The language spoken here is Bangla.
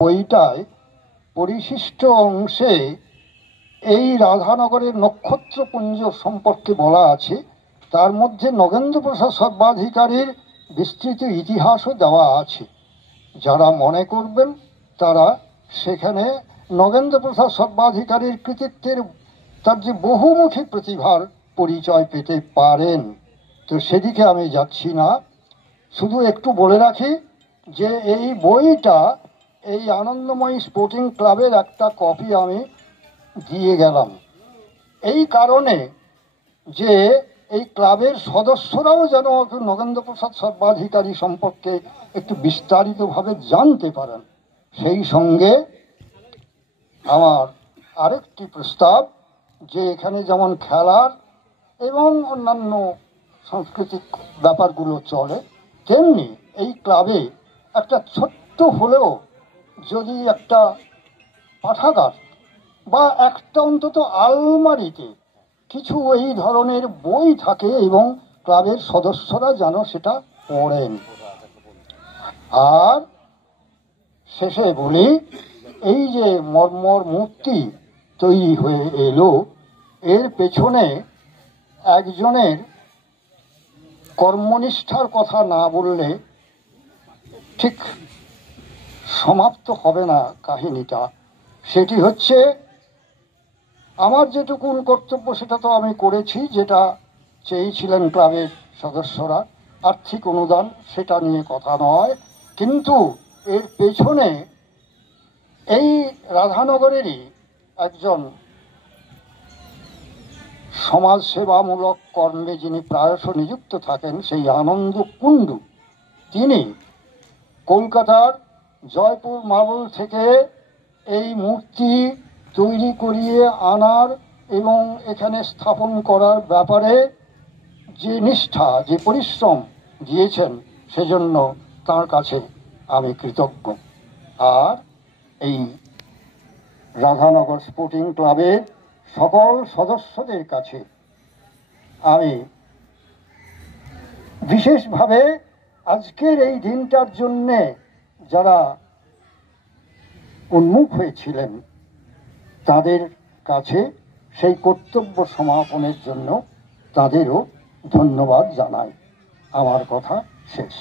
বইটায় পরিশিষ্ট অংশে এই রাধানগরের নক্ষত্রপুঞ্জ সম্পর্কে বলা আছে। তার মধ্যে নগেন্দ্রপ্রসাদ সর্বাধিকারীর বিস্তৃত ইতিহাসও দেওয়া আছে। যারা মনে করবেন তারা সেখানে নগেন্দ্রপ্রসাদ সর্বাধিকারীর কৃতিত্বের, তার যে বহুমুখী প্রতিভার পরিচয় পেতে পারেন। তো সেদিকে আমি যাচ্ছি না, শুধু একটু বলে রাখি যে এই বইটা এই আনন্দময়ী স্পোর্টিং ক্লাবের একটা কপি আমি দিয়ে গেলাম এই কারণে যে এই ক্লাবের সদস্যরাও যেন নগেন্দ্রপ্রসাদ সর্বাধিকারী সম্পর্কে একটু বিস্তারিতভাবে জানতে পারেন। সেই সঙ্গে আমার আরেকটি প্রস্তাব যে এখানে যেমন খেলার এবং অন্যান্য সাংস্কৃতিক ব্যাপারগুলো চলে, তেমনি এই ক্লাবে একটা ছোট্ট হলেও যদি একটা পাঠাগার বা একটা অন্তত আলমারিতে কিছু এই ধরনের বই থাকে এবং ক্লাবের সদস্যরা যেন সেটা পড়েন। আর শেষে বলি, এই যে মর্মর মূর্তি তৈরি হয়ে এলো, এর পেছনে একজনের কর্মনিষ্ঠার কথা না বললে ঠিক সমাপ্ত হবে না কাহিনীটা। সেটি হচ্ছে আমার যেটুকুন কর্তব্য সেটা তো আমি করেছি, যেটা চেয়েছিলেন ক্লাবের সদস্যরা, আর্থিক অনুদান, সেটা নিয়ে কথা নয়। কিন্তু এর পেছনে এই রাধানগরেরই একজন সমাজসেবামূলক কর্মে যিনি প্রায়শ নিযুক্ত থাকেন, সেই আনন্দ কুণ্ডু, তিনি কলকাতার জয়পুর মার্বেল থেকে এই মূর্তি তৈরি করিয়ে আনার এবং এখানে স্থাপন করার ব্যাপারে যে নিষ্ঠা, যে পরিশ্রম দিয়েছেন, সেজন্য তার কাছে আমি কৃতজ্ঞ। আর এই রাধানগর স্পোর্টিং ক্লাবের সকল সদস্যদের কাছে আমি বিশেষভাবে আজকের এই দিনটার জন্যে যারা উন্মুখ হয়েছিলেন তাদের কাছে সেই কর্তব্য সমাপনের জন্য তাদেরও ধন্যবাদ জানাই। আমার কথা শেষ।